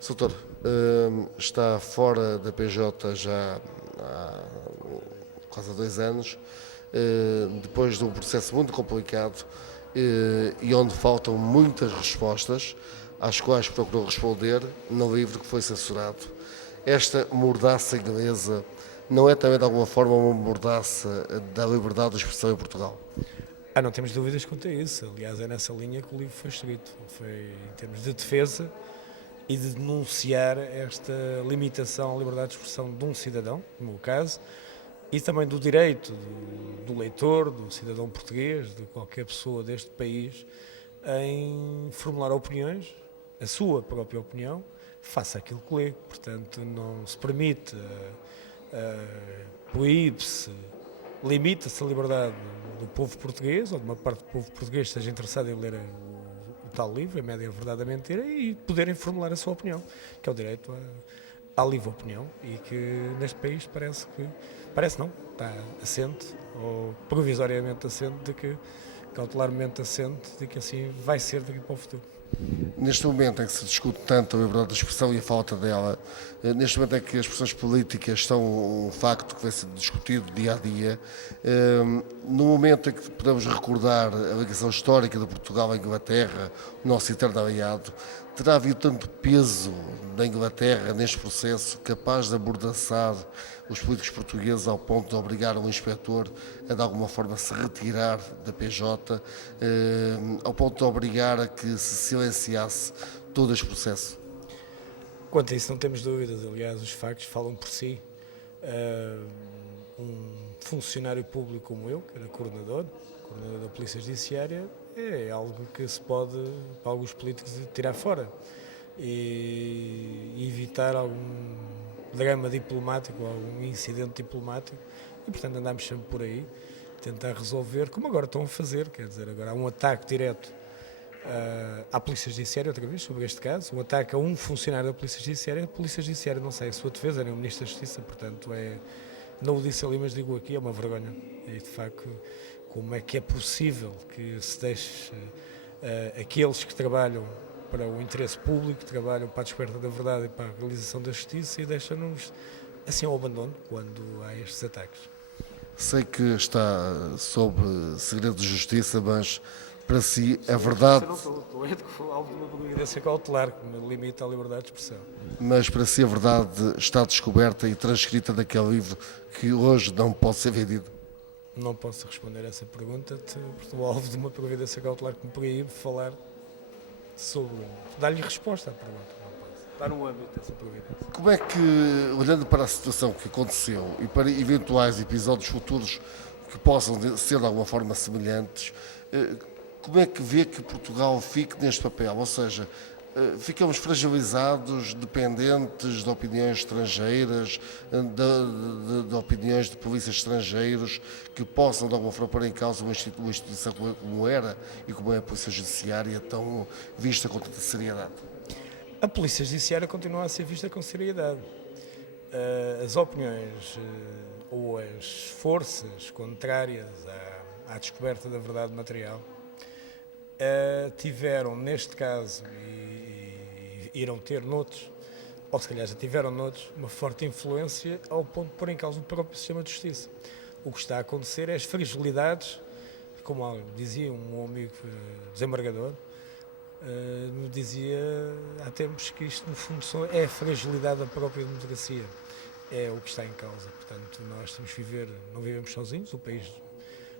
Soutor, está fora da PJ já há quase 2 anos, depois de um processo muito complicado e onde faltam muitas respostas, às quais procurou responder no livro que foi censurado. Esta mordaça inglesa não é também de alguma forma uma mordaça da liberdade de expressão em Portugal? Não temos dúvidas quanto a isso. Aliás, é nessa linha que o livro foi escrito. Foi em termos de defesa e de denunciar esta limitação à liberdade de expressão de um cidadão, no meu caso, e também do direito do leitor, do cidadão português, de qualquer pessoa deste país, em formular opiniões, a sua própria opinião, face àquilo que lê. Portanto, não se permite, proíbe-se, limita-se a liberdade do povo português, ou de uma parte do povo português que esteja interessado em ler o tal livro, A Média, a Verdade, a Mentira, e poderem formular a sua opinião, que é o direito à livre opinião, e que neste país parece não, está assente, ou provisoriamente assente, cautelarmente assente, de que assim vai ser daqui para o futuro. Neste momento em que se discute tanto a liberdade de expressão e a falta dela, neste momento em que as pressões políticas são um facto que vai ser discutido dia a dia, no momento em que podemos recordar a ligação histórica de Portugal à Inglaterra, o nosso eterno aliado, terá havido tanto peso da Inglaterra neste processo capaz de amordaçar os políticos portugueses ao ponto de obrigar o inspetor a de alguma forma se retirar da PJ, ao ponto de obrigar a que se silenciasse todo este processo? Quanto a isso não temos dúvidas, aliás os factos falam por si. Um funcionário público como eu, que era coordenador da Polícia Judiciária, é algo que se pode, para alguns políticos, tirar fora e evitar algum drama diplomático, algum incidente diplomático, e portanto andamos sempre por aí tentar resolver, como agora estão a fazer, quer dizer, agora há um ataque direto à Polícia Judiciária, outra vez, sobre este caso, um ataque a um funcionário da Polícia Judiciária. A Polícia Judiciária não sai a sua defesa, nem o Ministro da Justiça, portanto, não o disse ali, mas digo aqui, é uma vergonha. E, de facto, como é que é possível que se deixe aqueles que trabalham para o interesse público, que trabalham para a descoberta da verdade e para a realização da justiça, e deixam-nos assim ao abandono quando há estes ataques? Sei que está sob segredo de justiça, mas para si a verdade, Eu não estou alvo de uma providência cautelar que me limita à liberdade de expressão. mas para si a verdade está descoberta e transcrita naquele livro que hoje não pode ser vendido? Não posso responder a essa pergunta, porque estou alvo de uma providência cautelar que me proíbe falar sobre, dar-lhe resposta à pergunta. Não posso. Está no âmbito dessa providência. Como é que, olhando para a situação que aconteceu e para eventuais episódios futuros que possam ser de alguma forma semelhantes, como é que vê que Portugal fique neste papel? Ou seja, ficamos fragilizados, dependentes de opiniões estrangeiras, de opiniões de polícias estrangeiros que possam de alguma forma pôr em causa uma instituição como era e como é a Polícia Judiciária, tão vista com tanta seriedade? A Polícia Judiciária continua a ser vista com seriedade. As opiniões ou as forças contrárias à descoberta da verdade material tiveram, neste caso, e irão ter noutros, ou se calhar já tiveram noutros, uma forte influência ao ponto de pôr em causa o próprio sistema de justiça. O que está a acontecer é as fragilidades, como dizia um amigo desembargador, me dizia há tempos que isto no fundo é a fragilidade da própria democracia, é o que está em causa. Portanto, nós temos que viver, não vivemos sozinhos, o país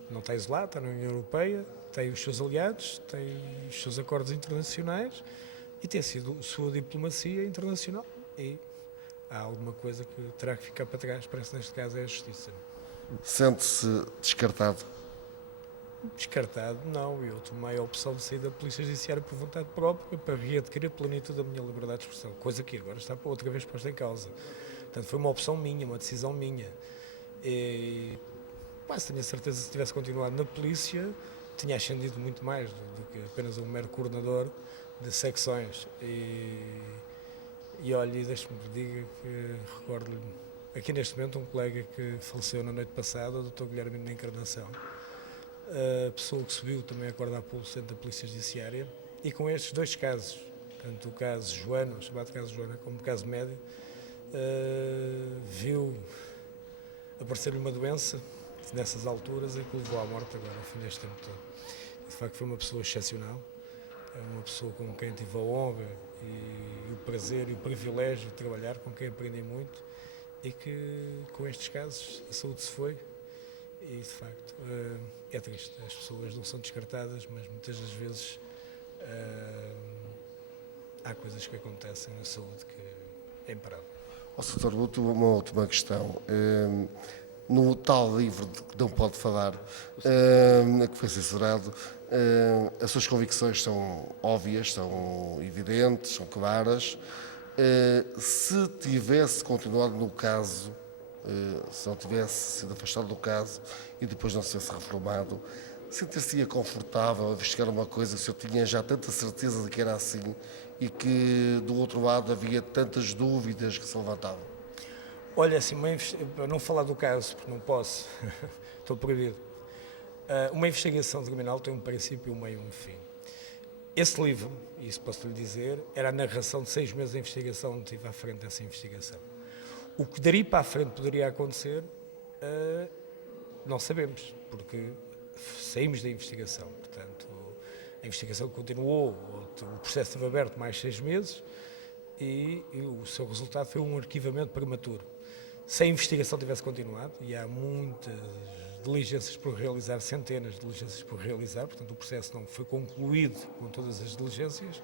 não está isolado, está na União Europeia, tem os seus aliados, tem os seus acordos internacionais e tem sido a sua diplomacia internacional, e há alguma coisa que terá que ficar para trás, parece que neste caso é a justiça. Sente-se descartado? Descartado, não. Eu tomei a opção de sair da Polícia Judiciária por vontade própria para readquirir a plenitude da minha liberdade de expressão, coisa que agora está outra vez posta em causa. Portanto, foi uma opção minha, uma decisão minha. E tenho a certeza que se tivesse continuado na polícia, tinha ascendido muito mais do que apenas um mero coordenador de secções. E olha, deixe-me que diga que recordo-lhe aqui neste momento um colega que faleceu na noite passada, o Dr. Guilherme da Encarnação, a pessoa que subiu também a guardar pulso dentro da Polícia Judiciária, e com estes dois casos tanto o caso Joana, o chamado caso Joana, como o caso Médio, viu aparecer-lhe uma doença nessas alturas e que o levou à morte agora, ao fim deste tempo todo. De facto foi uma pessoa excepcional, é uma pessoa com quem tive a honra e o prazer e o privilégio de trabalhar, com quem aprendi muito e que com estes casos a saúde se foi e de facto é triste. As pessoas não são descartadas, mas muitas das vezes há coisas que acontecem na saúde que é imparável. Doutor Guto, uma última questão. No tal livro de que não pode falar, que foi censurado, as suas convicções são óbvias, são evidentes, são claras. Se tivesse continuado no caso, se não tivesse sido afastado do caso e depois não se tivesse reformado, sentir-se confortável a investigar uma coisa que o senhor tinha já tanta certeza de que era assim e que do outro lado havia tantas dúvidas que se levantavam? Olha, assim, para não falar do caso, porque não posso, estou proibido. Uma investigação criminal tem um princípio, um meio e um fim. Esse livro, e isso posso lhe dizer, era a narração de 6 meses de investigação onde estive à frente dessa investigação. O que dali para a frente poderia acontecer, não sabemos, porque saímos da investigação. Portanto, a investigação continuou, o processo esteve aberto mais 6 meses e o seu resultado foi um arquivamento prematuro. Se a investigação tivesse continuado, e há muitas diligências por realizar, centenas de diligências por realizar, portanto o processo não foi concluído com todas as diligências,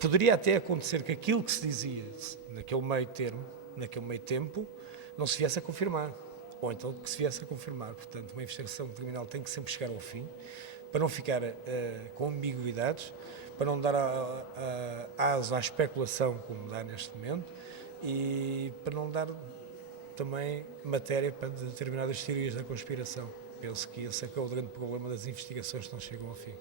poderia até acontecer que aquilo que se dizia naquele meio tempo, não se viesse a confirmar, ou então que se viesse a confirmar. Portanto, uma investigação criminal tem que sempre chegar ao fim, para não ficar com ambiguidades, para não dar aso à especulação como dá neste momento, e para não dar também matéria para determinadas teorias da conspiração. Penso que esse é que é o grande problema das investigações que não chegam ao fim.